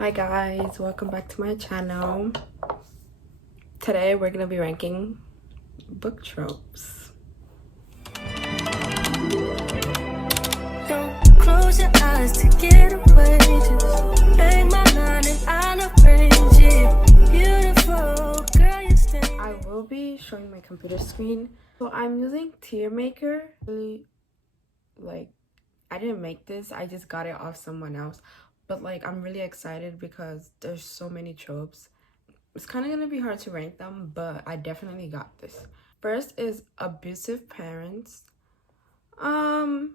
Hi guys, welcome back to my channel. Today we're gonna be ranking book tropes. Don't close your eyes to get away. Just make my mind and I'll arrange it. Beautiful girl, you stay. I will be showing my computer screen. So I'm using Tier Maker. Really, like, I didn't make this, I just got it off someone else. But like, I'm really excited because there's so many tropes. It's kind of gonna be hard to rank them, but I definitely got this. First is abusive parents. I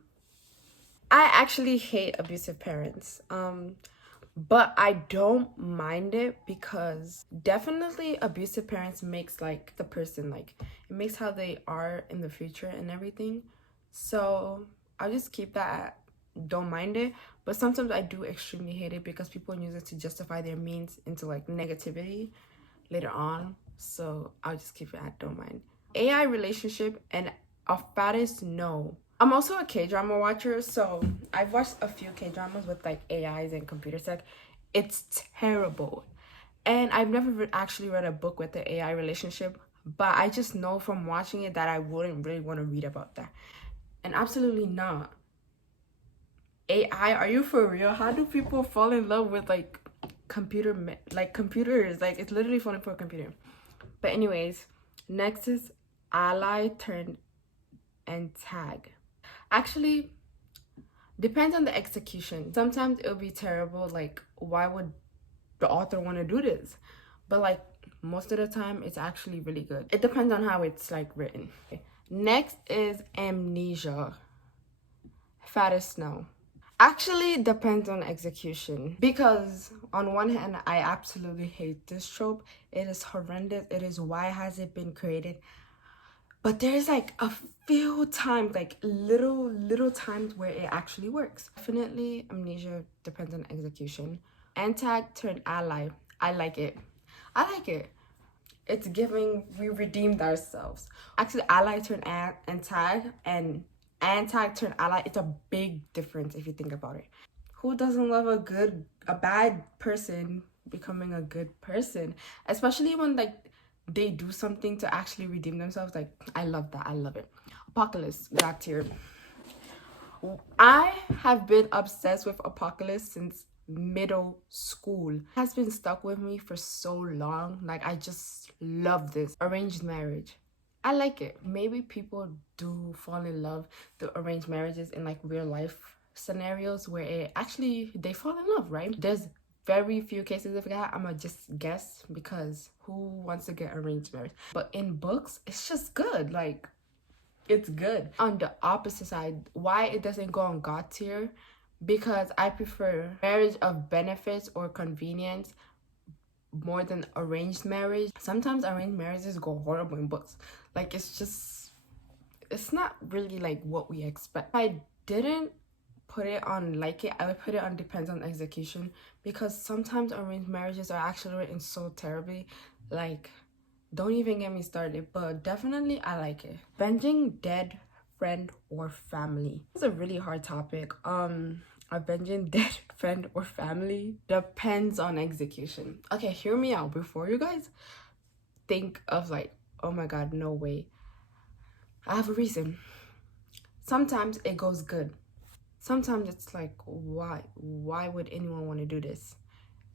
actually hate abusive parents. But I don't mind it because definitely abusive parents makes like the person, like it makes how they are in the future and everything. So I'll just keep that at don't mind it. But sometimes I do extremely hate it because people use it to justify their means into like negativity later on. So I'll just keep it at don't mind. AI relationship and a fattest no. I'm also a K-drama watcher, so I've watched a few K-dramas with like AIs and computer tech. It's terrible. And I've never actually read a book with the AI relationship, but I just know from watching it that I wouldn't really want to read about that. And absolutely not. AI, are you for real? How do people fall in love with like computers? Like it's literally falling for a computer. But anyways, next is ally turned and tag. Actually, depends on the execution. Sometimes it'll be terrible, like why would the author want to do this? But like most of the time it's actually really good. It depends on how it's like written. Okay. Next is amnesia. Fattest no. Actually depends on execution, because on one hand I absolutely hate this trope. It is horrendous. It is why has it been created? But there's like a few times, like little times where it actually works. Definitely amnesia depends on execution. Antag turned ally. I like it. I like it. It's giving we redeemed ourselves. Actually, ally turned antag and antag turned ally. It's a big difference if you think about it. Who doesn't love a bad person becoming a good person? Especially when like they do something to actually redeem themselves. Like I love that. I love it. Apocalypse got here. I have been obsessed with Apocalypse since middle school. It has been stuck with me for so long. Like I just love this. Arranged marriage. I like it. Maybe people do fall in love through arranged marriages in like real life scenarios where it actually they fall in love, right? There's very few cases of that. I'ma just guess because who wants to get arranged marriage? But in books, it's just good. Like it's good. On the opposite side, why it doesn't go on God tier? Because I prefer marriage of benefits or convenience more than arranged marriage. Sometimes arranged marriages go horrible in books. Like it's not really like what we expect. If I didn't put it on like it, I would put it on depends on execution, because sometimes arranged marriages are actually written so terribly. Like don't even get me started, but definitely I like it. Avenging dead friend or family. It's a really hard topic. Avenging dead friend or family depends on execution. Okay, hear me out before you guys think of like, oh my god, no way. I have a reason. Sometimes it goes good. Sometimes it's like, why would anyone want to do this?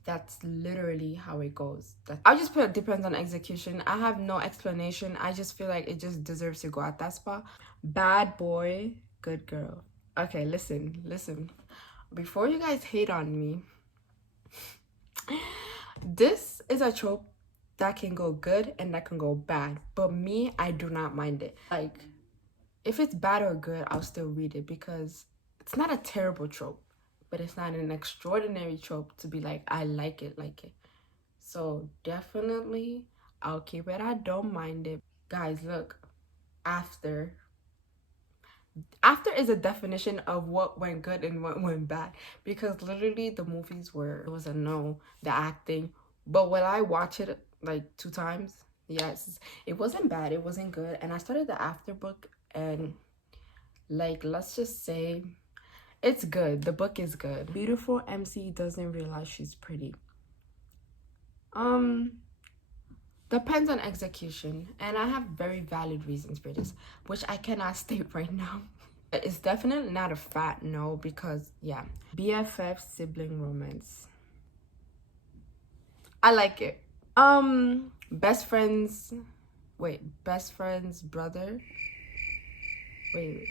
That's literally how it goes. I just put it depends on execution. I have no explanation. I just feel like it just deserves to go at that spot. Bad boy, good girl. Okay, listen. Before you guys hate on me, this is a trope that can go good and that can go bad. But me, I do not mind it. Like, if it's bad or good, I'll still read it because it's not a terrible trope, but it's not an extraordinary trope to be like, I like it. So definitely, I'll keep it. I don't mind it. Guys, look, after is a definition of what went good and what went bad, because literally the movies were, it was a no, the acting. But when I watch it like 2 times, yes, it wasn't bad, it wasn't good. And I started the after book, and like let's just say It's good. The book is good. Beautiful MC doesn't realize she's pretty. Depends on execution, and I have very valid reasons for this, which I cannot state right now. It's definitely not a fat no, because yeah, BFF sibling romance. I like it. Best friends. Wait, best friend's brother. Wait.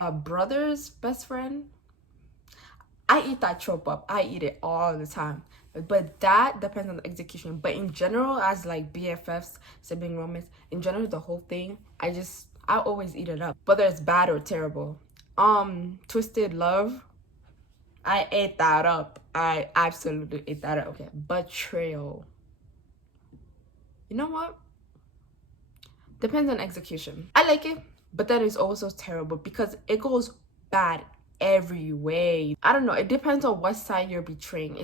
A brother's best friend. I eat that trope up. I eat it all the time. But that depends on the execution. But in general, as like BFFs, sibling romance, in general, the whole thing, I always eat it up. Whether it's bad or terrible. Twisted Love. I ate that up. I absolutely ate that up. Okay. Betrayal. You know what? Depends on execution. I like it, but that is also terrible because it goes bad every way. I don't know. It depends on what side you're betraying.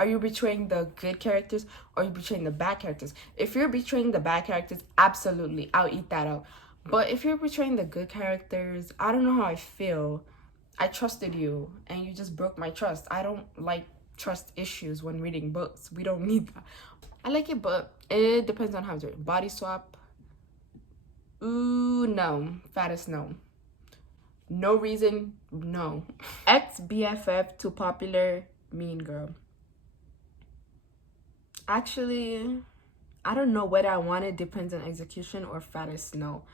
Are you betraying the good characters or are you betraying the bad characters? If you're betraying the bad characters, absolutely, I'll eat that up. But if you're betraying the good characters, I don't know how I feel. I trusted you and you just broke my trust. I don't like trust issues when reading books. We don't need that. I like it, but it depends on how it's written. Body swap. Ooh, no. Fattest no. No reason, no. Ex BFF too popular, mean girl. Actually, I don't know whether I want it depends on execution or fattest no.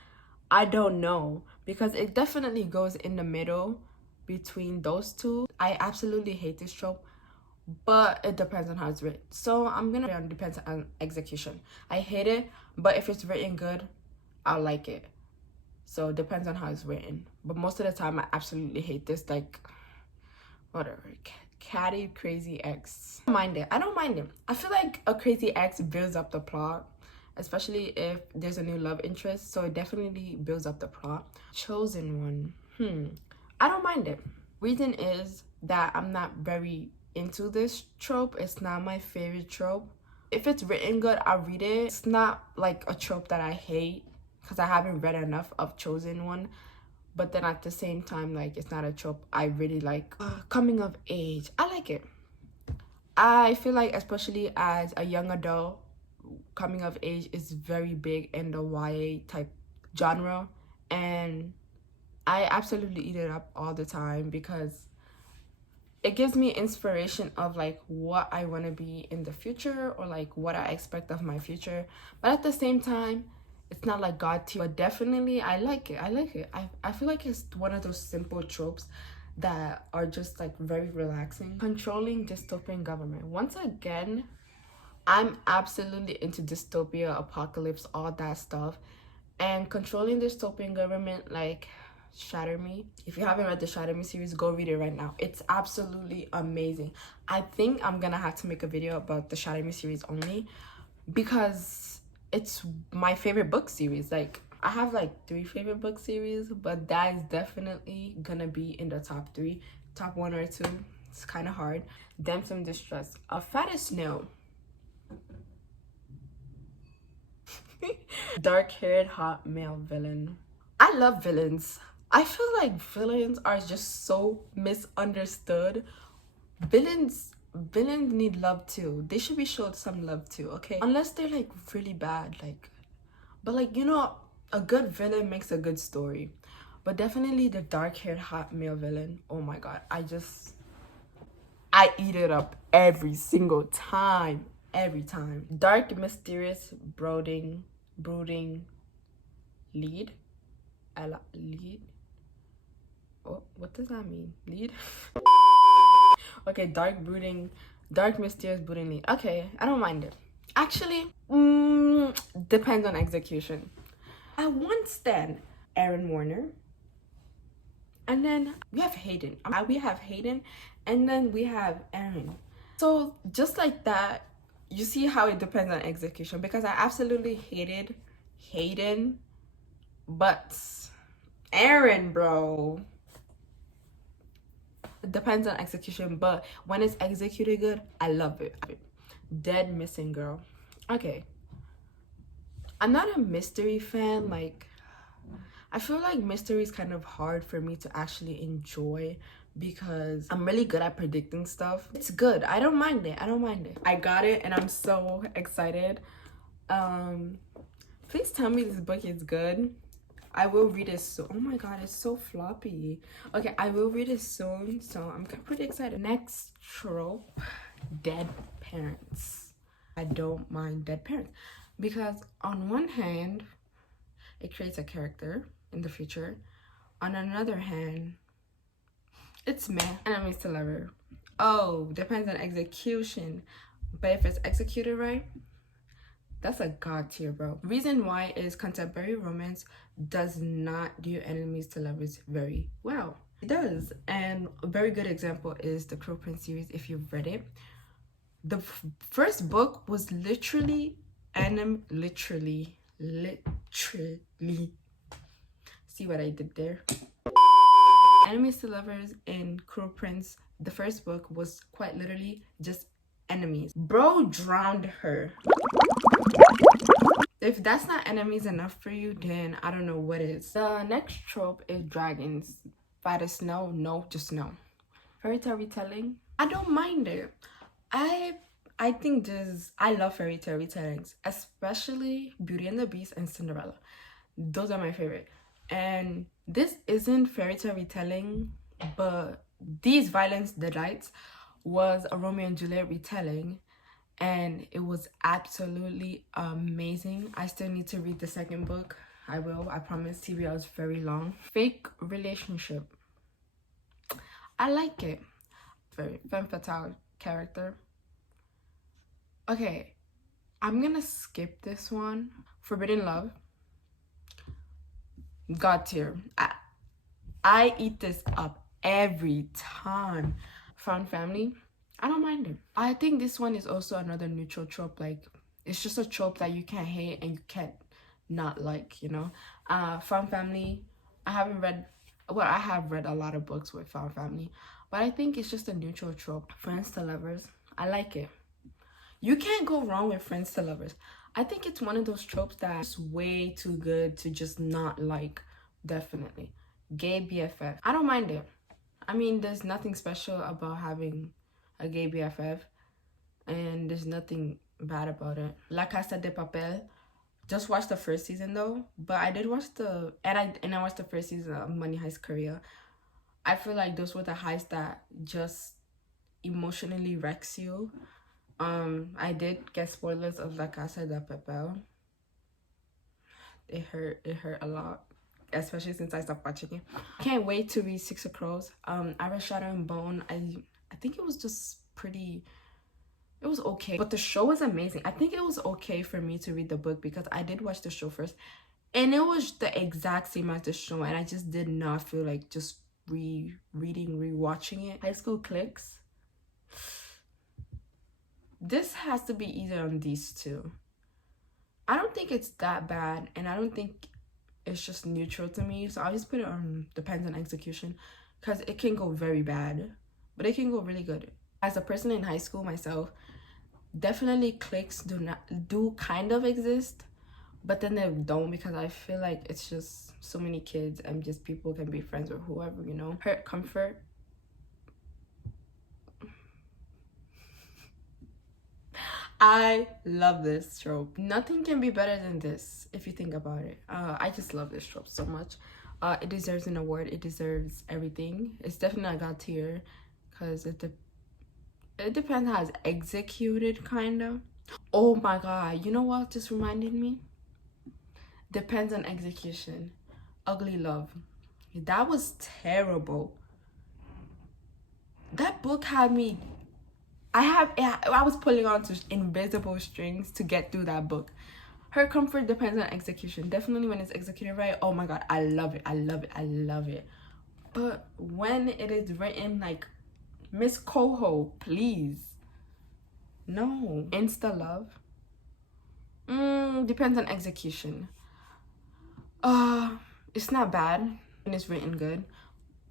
I don't know because it definitely goes in the middle between those two. I absolutely hate this trope, but it depends on how it's written. So I'm gonna say it depends on execution. I hate it, but if it's written good, I'll like it. So it depends on how it's written. But most of the time, I absolutely hate this, like, whatever. Catty, crazy ex. I don't mind it. I don't mind it. I feel like a crazy ex builds up the plot, especially if there's a new love interest. So it definitely builds up the plot. Chosen one. I don't mind it. Reason is that I'm not very into this trope. It's not my favorite trope. If it's written good, I'll read it. It's not like a trope that I hate because I haven't read enough of Chosen One. But then at the same time, like, it's not a trope I really like. Coming of age. I like it. I feel like, especially as a young adult, coming of age is very big in the YA type genre. And I absolutely eat it up all the time because it gives me inspiration of like what I want to be in the future or like what I expect of my future. But at the same time, it's not like God tier. But definitely, I like it. I feel like it's one of those simple tropes that are just like very relaxing. Controlling dystopian government. Once again, I'm absolutely into dystopia, apocalypse, all that stuff. And controlling dystopian government, like, Shatter Me. If you haven't read the Shatter Me series, go read it right now. It's absolutely amazing. I think I'm gonna have to make a video about the Shatter Me series only because it's my favorite book series. Like, I have like 3 favorite book series, but that is definitely gonna be in the top 3. Top 1 or 2. It's kind of hard. Them Some Distress. A fattest no. Dark-haired hot male villain. I love villains. I feel like villains are just so misunderstood. Villains need love too. They should be showed some love too, okay? Unless they're like really bad, like, but like, you know, a good villain makes a good story. But definitely the dark-haired hot male villain. Oh my god, I eat it up every single time. Every time. Dark, mysterious, brooding lead. Lead. Oh, what does that mean? Lead? Okay, dark, mysterious, brooding lead. Okay, I don't mind it. Actually, depends on execution. I once stand Aaron Warner. And then we have Hayden. We have Hayden, and then we have Aaron. So just like that, you see how it depends on execution, because I absolutely hated Hayden, but Aaron, bro, it depends on execution, but when it's executed good, I love it. Dead Missing Girl. Okay, I'm not a mystery fan. Like, I feel like mystery is kind of hard for me to actually enjoy because I'm really good at predicting stuff. It's good. I don't mind it. I don't mind it. I got it and I'm so excited. Please tell me this book is good. I will read it soon. Oh my god, it's so floppy. Okay, I will read it soon, so I'm pretty excited. Next trope, dead parents. I don't mind dead parents because on one hand, it creates a character in the future. On another hand, it's meh. Enemies to lover. Oh, depends on execution. But if it's executed right, that's a god tier, bro. Reason why is contemporary romance does not do enemies to lovers very well. It does. And a very good example is the Crow Prince series, if you've read it. The first book was literally see what I did there? Enemies to lovers in Crow Prince, the first book was quite literally just enemies. Bro drowned her. If that's not enemies enough for you, then I don't know what is. The next trope is dragons. By the snow, no, just no. Fairy tale retelling, I don't mind it. I think I love fairy tale retellings, especially Beauty and the Beast and Cinderella. Those are my favorite. And this isn't fairy tale retelling, but These Violence Delights was a Romeo and Juliet retelling, and it was absolutely amazing. I still need to read the second book. I will, I promise. TBR is very long. Fake relationship, I like it. Very femme fatale character. Okay, I'm gonna skip this one. Forbidden Love, god tier. I eat this up every time. Found Family, I don't mind it. I think this one is also another neutral trope. Like, it's just a trope that you can't hate and you can't not like, you know. Found Family, I have read a lot of books with Found Family, but I think it's just a neutral trope. Friends to Lovers, I like it. You can't go wrong with Friends to Lovers. I think it's one of those tropes that's way too good to just not like. Definitely. Gay BFF, I don't mind it. I mean, there's nothing special about having a gay BFF, and there's nothing bad about it. La Casa de Papel, just watched the first season though, but I did watch I watched the first season of Money Heist Korea. I feel like those were the heists that just emotionally wrecks you. I did get spoilers of La Casa de Papel. It hurt a lot, especially since I stopped watching it. Can't wait to read Six of Crows. I read Shatter and Bone. I think it was just pretty, it was okay, but the show was amazing. I think it was okay for me to read the book because I did watch the show first, and it was the exact same as the show, and I just did not feel like just rewatching it. High School Cliques, this has to be either on these two. I don't think it's that bad, and I don't think it's just neutral to me, so I'll just put it on depends on execution, because it can go very bad, but it can go really good. As a person in high school myself, definitely cliques do kind of exist, but then they don't, because I feel like it's just so many kids and just people can be friends with whoever, you know. Hurt Comfort, I love this trope. Nothing can be better than this if you think about it. I just love this trope so much. It deserves an award. It deserves everything. It's definitely a god tier because it depends how it's executed, kind of. Oh my god, you know what just reminded me? Depends on execution. Ugly Love, that was terrible. That book had me, I was pulling on to invisible strings to get through that book. Her Comfort depends on execution. Definitely when it's executed right, oh my god, I love it. I love it. I love it. But when it is written like Miss Coho, please. No. Insta Love, depends on execution. It's not bad when it's written good.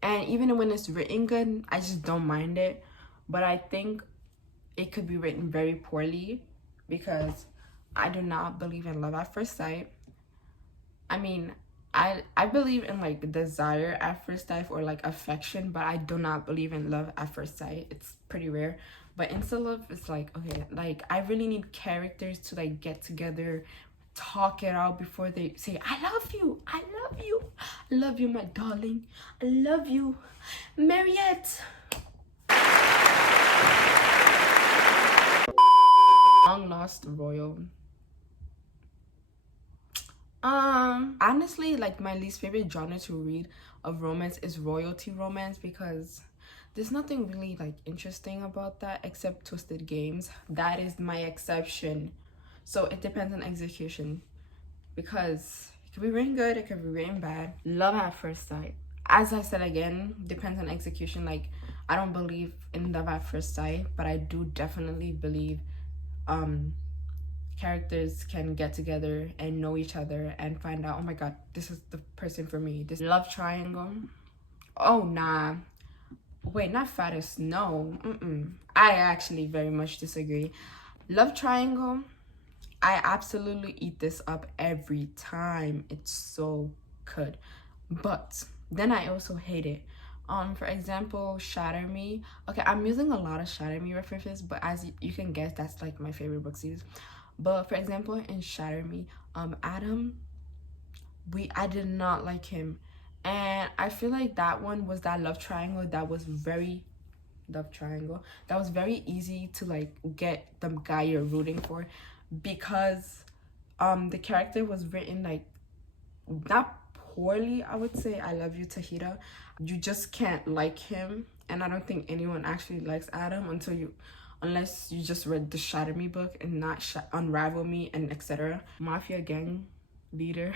And even when it's written good, I just don't mind it. But I think it could be written very poorly because I do not believe in love at first sight. I mean, I believe in like desire at first sight or like affection, but I do not believe in love at first sight. It's pretty rare. But insta love is like, okay, like I really need characters to like get together, talk it out before they say I love you, I love you, I love you, my darling, I love you, Mariette. Long lost royal. Honestly, like my least favorite genre to read of romance is royalty romance, because there's nothing really like interesting about that except twisted games. That is my exception. So it depends on execution, because it could be written good, it could be written bad. Love at first sight, as I said again, depends on execution. Like I don't believe in love at first sight, but I do definitely believe characters can get together and know each other and find out, oh my god, this is the person for me. This love triangle, oh nah, wait, not fattest, no. I actually very much disagree. Love triangle, I absolutely eat this up every time. It's so good. But then I also hate it. For example, Shatter Me. Okay, I'm using a lot of Shatter Me references, but as you can guess, that's like my favorite book series. But for example, in Shatter Me, Adam, I did not like him. And I feel like that one was that love triangle that was very easy to like get the guy you're rooting for, because the character was written like not poorly, I would say. I love you, Tahita. You just can't like him, and I don't think anyone actually likes Adam unless you just read the Shatter Me book and not Unravel Me and etc. Mafia gang leader.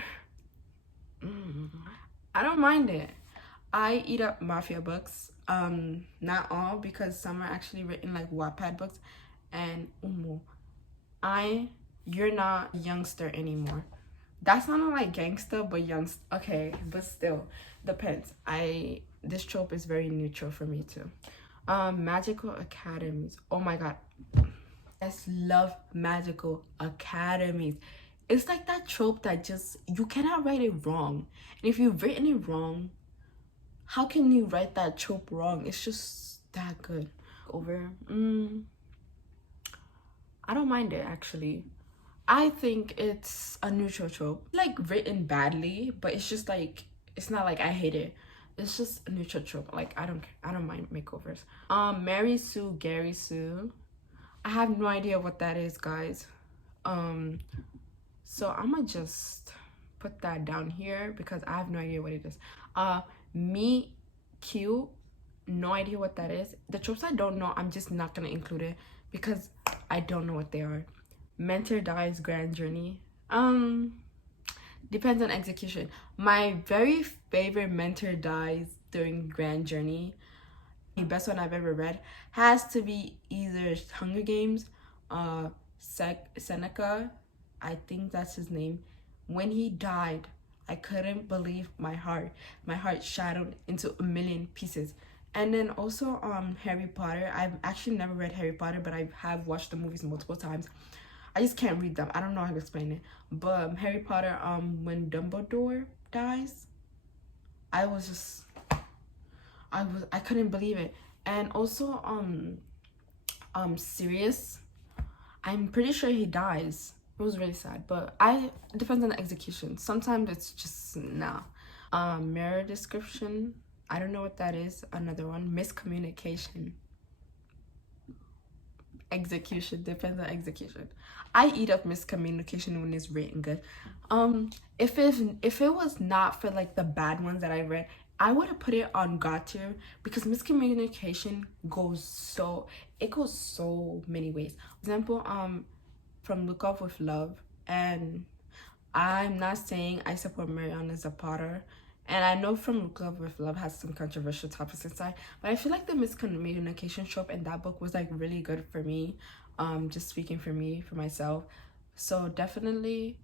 I don't mind it. I eat up mafia books. Not all, because some are actually written like Wattpad books. And you're not a youngster anymore. That's not like gangster, but youngster. Okay, but still depends. This trope is very neutral for me too. Magical academies. Oh my god, I just love magical academies. It's like that trope that just, you cannot write it wrong. And if you've written it wrong, how can you write that trope wrong? It's just that good. Over. I don't mind it actually. I think it's a neutral trope. Like written badly, but it's just like, it's not like I hate it. It's just a neutral trope. Like I don't mind makeovers. Mary Sue, Gary Sue. I have no idea what that is, guys. So I'ma just put that down here because I have no idea what it is. Me Q, no idea what that is. The tropes I don't know, I'm just not gonna include it because I don't know what they are. Mentor dies, grand journey. Depends on execution. My very favorite mentor dies during grand journey. The best one I've ever read has to be either Hunger Games, Seneca, I think that's his name. When he died, I couldn't believe my heart. My heart shattered into a million pieces. And then also Harry Potter. I've actually never read Harry Potter, but I have watched the movies multiple times. I just can't read them. I don't know how to explain it. But Harry Potter, when Dumbledore dies, I couldn't believe it. And also Sirius, I'm pretty sure he dies. It was really sad, but it depends on the execution. Sometimes it's just nah. Mirror description, I don't know what that is. Another one, miscommunication. Execution, depends on execution. I eat up miscommunication when it's written good. If it was not for like the bad ones that I read, I would have put it on God tier, because miscommunication goes so many ways. For example, from Look Up With Love, and I'm not saying I support Mariana Zapata, and I know From Look Up With Love has some controversial topics inside, but I feel like the miscommunication trope in that book was like really good for me, just speaking for myself. So definitely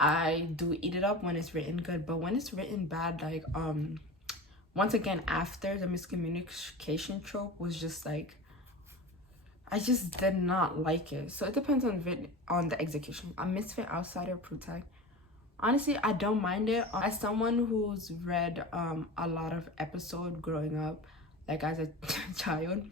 I do eat it up when it's written good, but when it's written bad, like once again, after the miscommunication trope was just like, I just did not like it. So it depends on the execution. A misfit, outsider, protect. Honestly, I don't mind it. As someone who's read a lot of episode growing up, like as a child,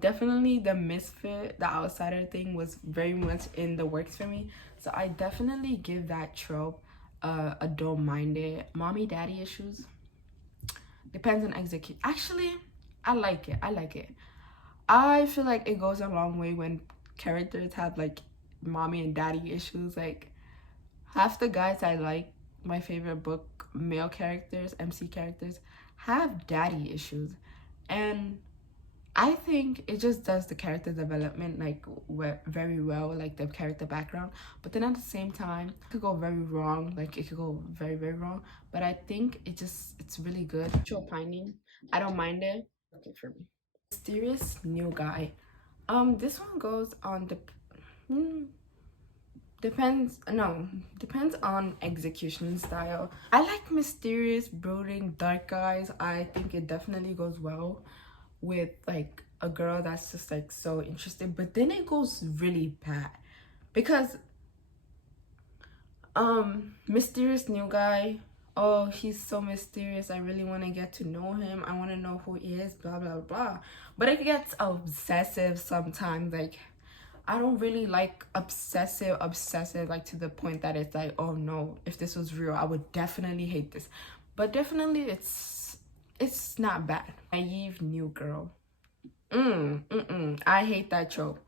definitely the misfit, the outsider thing was very much in the works for me. So I definitely give that trope a don't mind it. Mommy daddy issues depends on execute. Actually, I like it. I like it. I feel like it goes a long way when characters have like mommy and daddy issues. Like half the guys I like, my favorite book, male characters, MC characters, have daddy issues. And I think it just does the character development like very well, like the character background. But then at the same time, it could go very wrong. Like it could go very, very wrong. But I think it's really good. Show pining. I don't mind it. Okay for me. Mysterious new guy. This one goes on the depends on execution style. I like mysterious, brooding, dark guys. I think it definitely goes well with like a girl that's just like so interested, but then it goes really bad because mysterious new guy, oh, he's so mysterious, I really want to get to know him, I want to know who he is, blah blah blah. But it gets obsessive sometimes. Like I don't really like obsessive like to the point that it's like, oh no, if this was real I would definitely hate this. But definitely it's not bad. Naive new girl. I hate that trope.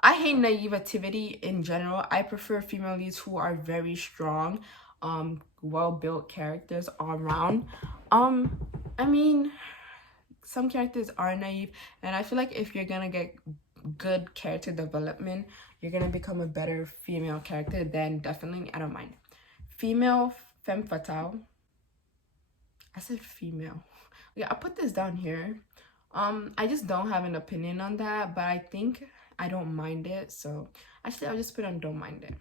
I hate naivety in general. I prefer female leads who are very strong, well-built characters all around. I mean, some characters are naive, and I feel like if you're gonna get good character development, you're gonna become a better female character, then definitely I don't mind. Female femme fatale. I said female. Yeah, I put this down here. I just don't have an opinion on that, but I think I don't mind it. So actually I'll just put on don't mind it.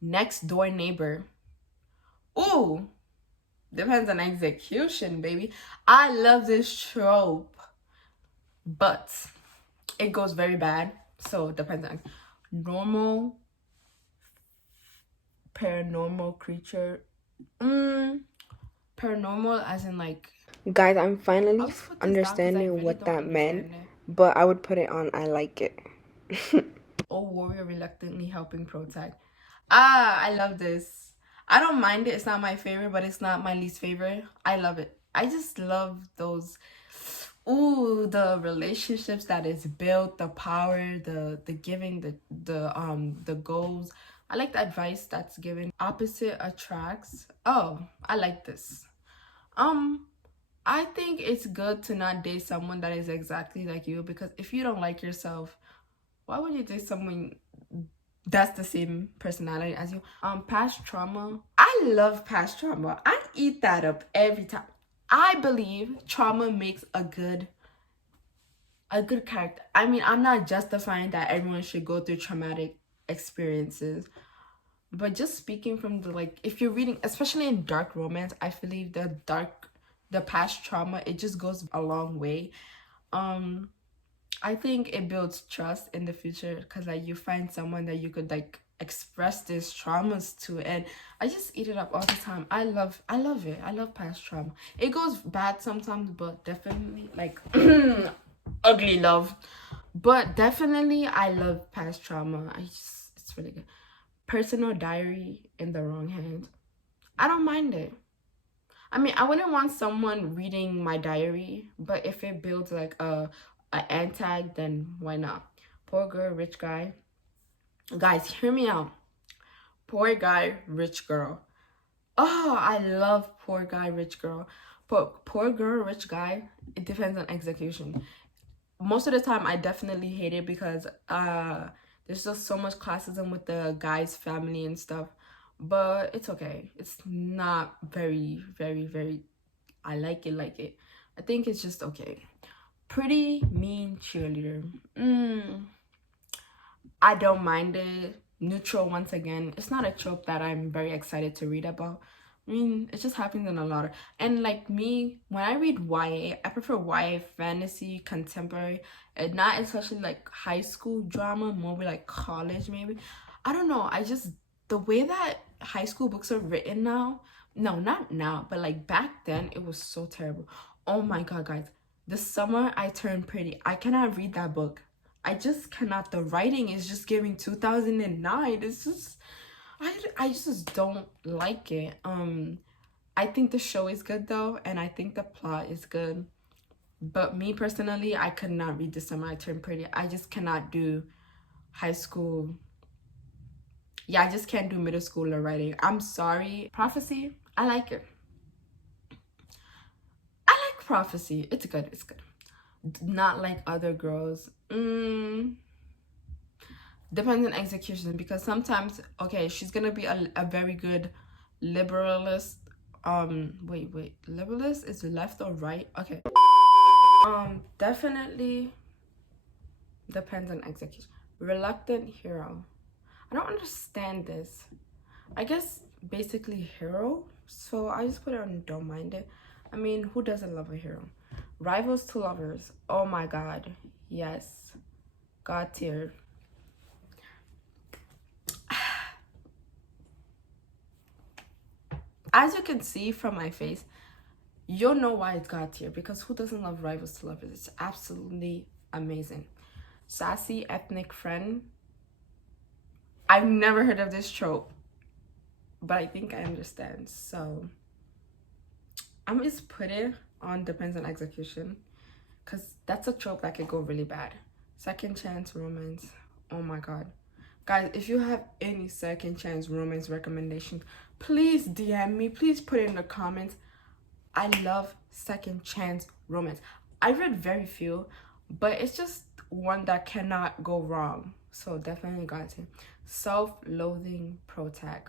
Next door neighbor. Ooh, depends on execution, baby. I love this trope, but it goes very bad. So it depends on normal, paranormal creature. Paranormal as in like, guys, I'm finally understanding what that meant, but I would put it on I like it. old warrior reluctantly helping protect. I love this. I don't mind it. It's not my favorite, but it's not my least favorite. I love it. I just love those, the relationships that is built, the power, the giving, the goals. I like the advice that's given. Opposite attracts. Oh, I like this. I think it's good to not date someone that is exactly like you, because if you don't like yourself, why would you date someone that's the same personality as you? Past trauma. I love past trauma. I eat that up every time. I believe trauma makes a good character. I mean, I'm not justifying that everyone should go through traumatic experiences, but just speaking from the, like, if you're reading, especially in dark romance, I believe the past trauma, it just goes a long way. I think it builds trust in the future, because like you find someone that you could like express these traumas to, and I just eat it up all the time. I love it. I love past trauma. It goes bad sometimes, but definitely like ugly love. But definitely I love past trauma. It's really good. Personal diary in the wrong hands. I don't mind it. I mean, I wouldn't want someone reading my diary, but if it builds like a antag, then why not? Poor girl, rich guy. Guys, hear me out. Poor guy, rich girl. Oh, I love poor guy, rich girl. Poor girl, rich guy, it depends on execution. Most of the time, I definitely hate it because there's just so much classism with the guy's family and stuff. But it's okay. It's not very, very, very, I like it. I think it's just okay. Pretty mean cheerleader. I don't mind it. Neutral, once again. It's not a trope that I'm very excited to read about. I mean, it just happens in a lot. And like me, when I read YA, I prefer YA fantasy, contemporary, and not especially like high school drama, more like college maybe. I don't know. The way that high school books are written now. No, not now, but like back then, it was so terrible. Oh my God, guys. The Summer I Turned Pretty. I cannot read that book. I just cannot. The writing is just giving 2009. It's just, I just don't like it. I think the show is good though, and I think the plot is good. But me personally, I could not read The Summer I Turned Pretty. I just cannot do high school. Yeah, I just can't do middle schooler writing. I'm sorry. Prophecy, I like it. I like Prophecy. It's good. It's good. Not like other girls. Depends on execution, because sometimes, okay, she's gonna be a very good liberalist. Wait. Liberalist is left or right? Okay. Definitely depends on execution. Reluctant hero. I don't understand this. I guess basically hero. So I just put it on don't mind it. I mean, who doesn't love a hero? Rivals to lovers. Oh my God. Yes. God tier. As you can see from my face, you'll know why it's God tier, because who doesn't love rivals to lovers? It's absolutely amazing. Sassy ethnic friend. I've never heard of this trope, but I think I understand. So I'm just put it on depends on execution, because that's a trope that could go really bad. Second chance romance. Oh my God. Guys, if you have any second chance romance recommendations, please DM me. Please put it in the comments. I love second chance romance. I read very few, but it's just one that cannot go wrong. So definitely got it. Self-loathing protag.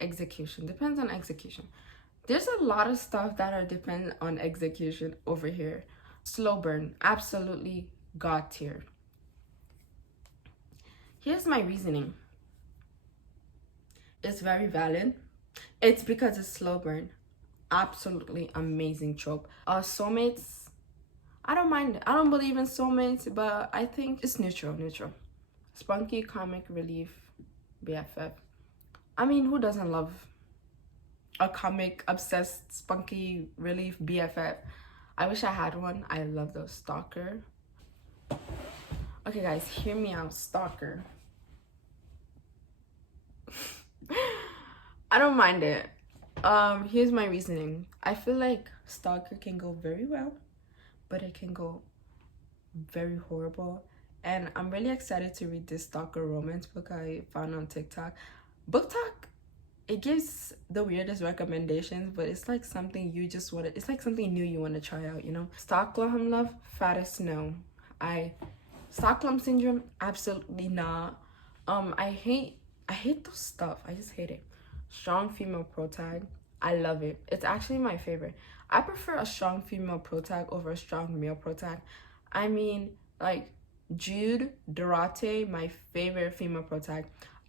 Execution. Depends on execution. There's a lot of stuff that are dependent on execution over here. Slow burn. Absolutely God tier. Here's my reasoning. It's very valid. It's because it's slow burn. Absolutely amazing trope. Soulmates, I don't mind it. I don't believe in soulmates, but I think it's neutral. Spunky comic relief BFF. I mean, who doesn't love a comic obsessed spunky relief BFF? I wish I had one. I love those. Stalker. Okay guys, hear me out. Stalker. I don't mind it. Here's my reasoning. I feel like Stalker can go very well, but it can go very horrible. And I'm really excited to read this Stalker romance book I found on TikTok. BookTok, it gives the weirdest recommendations, but it's like something you just want to, it's like something new you want to try out, you know? Stockholm love, fattest no. Stockholm syndrome, absolutely not. I hate those stuff. I just hate it. Strong female protag, I love it. It's actually my favorite. I prefer a strong female protag over a strong male protag. I mean, like Jude, Dorothy, my favorite female protag.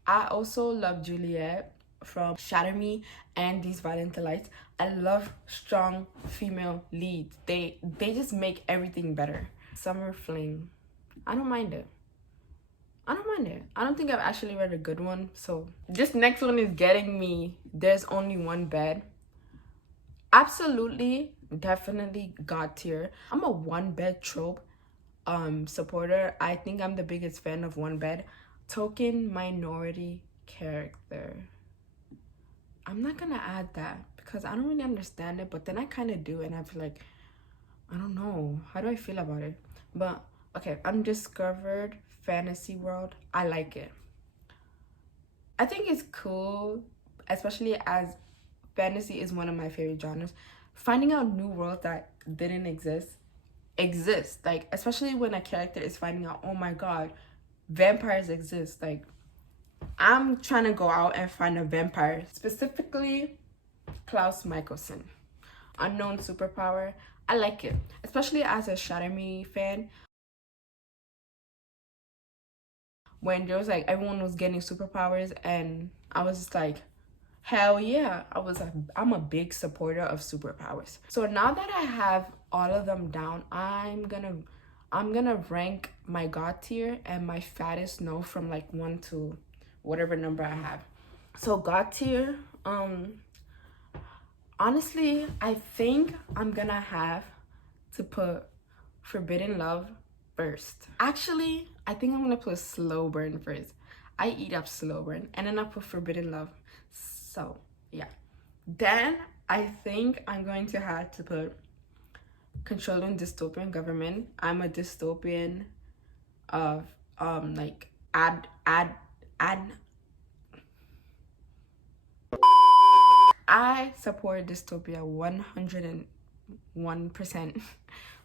I also love Juliet from Shatter Me and These Violent Delights. I love strong female leads. They just make everything better. Summer fling, I don't mind it. I don't think I've actually read a good one. So this next one is getting me. There's only one bed. Absolutely, definitely God tier. I'm a one bed trope supporter. I think I'm the biggest fan of one bed. Token minority character. I'm not gonna add that because I don't really understand it, but then I kind of do, and I feel like, I don't know, how do I feel about it? But okay, undiscovered fantasy world, I like it. I think it's cool, especially as fantasy is one of my favorite genres. Finding out new worlds that didn't exist, like especially when a character is finding out, oh my God, vampires exist. Like I'm trying to go out and find a vampire, specifically Klaus Michelson. Unknown superpower, I like it, especially as a Shatter Me fan. When there was like everyone was getting superpowers, and I was just like, hell yeah. I'm a big supporter of superpowers. So now that I have all of them down, I'm gonna rank my God tier and my fattest no from like 1 to whatever number I have. So God tier, honestly, I think I'm gonna have to put Forbidden Love first. Actually, I think I'm gonna put Slow Burn first. I eat up Slow Burn, and then I put Forbidden Love. So yeah. Then I think I'm going to have to put Controlling Dystopian Government. I'm a dystopian of like I support dystopia 101%.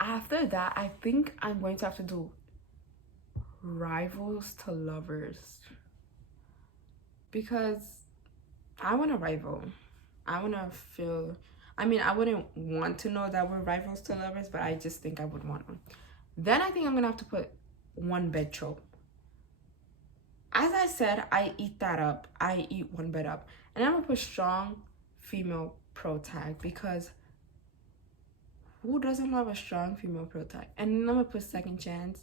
After that, I think I'm going to have to do Rivals to Lovers, because I want a rival. I want to feel, I mean, I wouldn't want to know that we're rivals to lovers, but I just think I would want one. Then I think I'm gonna have to put One Bed Trope. As I said, I eat that up. I eat one bed up. And I'm gonna put Strong Female Pro Tag, because who doesn't love a strong female pro tag? And then I'm gonna put Second Chance.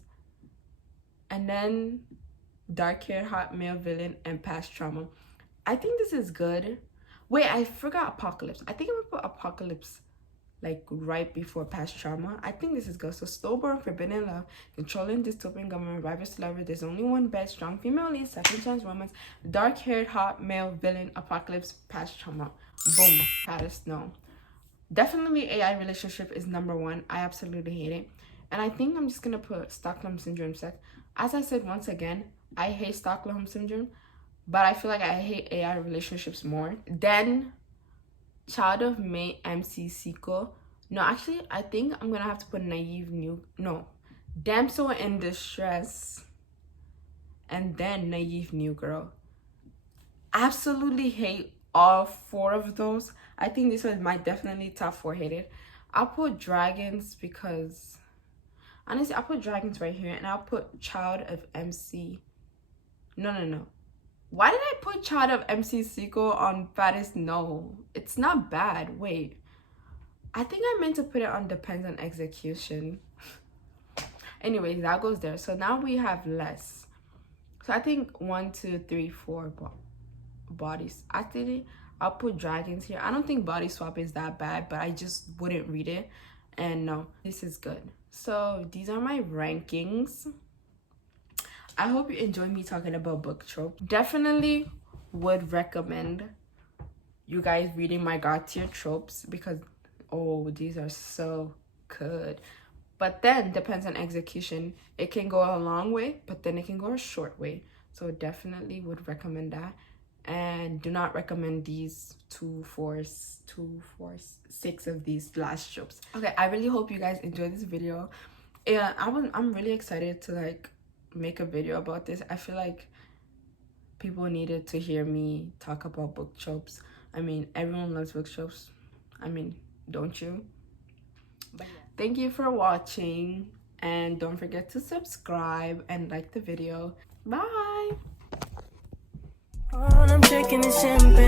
And then Dark Haired Hot Male Villain and Past Trauma. I think this is good. Wait, I forgot Apocalypse. I think I'm gonna put Apocalypse like right before Past Trauma. I think this is good. So Slow Burn, Forbidden Love, Controlling Dystopian Government, Rivals to Lover, There's Only One Bed, Strong Female Lead, Second Chance Romance, Dark Haired Hot Male Villain, Apocalypse, Past Trauma. Boom. Paris, no. Definitely AI relationship is number one. I absolutely hate it. And I think I'm just gonna put Stockholm Syndrome sex. As I said once again, I hate Stockholm Syndrome, but I feel like I hate AI relationships more. Then Child of May MC Sequel. No, actually, I think I'm gonna have to put Damsel in Distress, and then Naive New Girl. Absolutely hate all four of those. I think this was my definitely top 4 hated. I'll put Dragons because honestly, I'll put Dragons right here, and I'll put Child of MC. No. Why did I put Child of MC Sequel on Fattest? No, it's not bad. Wait, I think I meant to put it on Depends on Execution. Anyways, that goes there. So now we have less. So I think 1, 2, 3, 4 bodies. Actually, I'll put Dragons here. I don't think Body Swap is that bad, but I just wouldn't read it. And no, this is good. So these are my rankings. I hope you enjoyed me talking about book trope. Definitely would recommend you guys reading my God tier tropes, because oh, these are so good. But then Depends on Execution. It can go a long way, but then it can go a short way. So definitely would recommend that. And do not recommend these 2, 4, 6 of these last tropes. Okay, I really hope you guys enjoyed this video. Yeah, I'm really excited to like make a video about this. I feel like people needed to hear me talk about book tropes. I mean, everyone loves book tropes. I mean, don't you? But yeah. Thank you for watching, and don't forget to subscribe and like the video. Bye. All I'm drinking is champagne.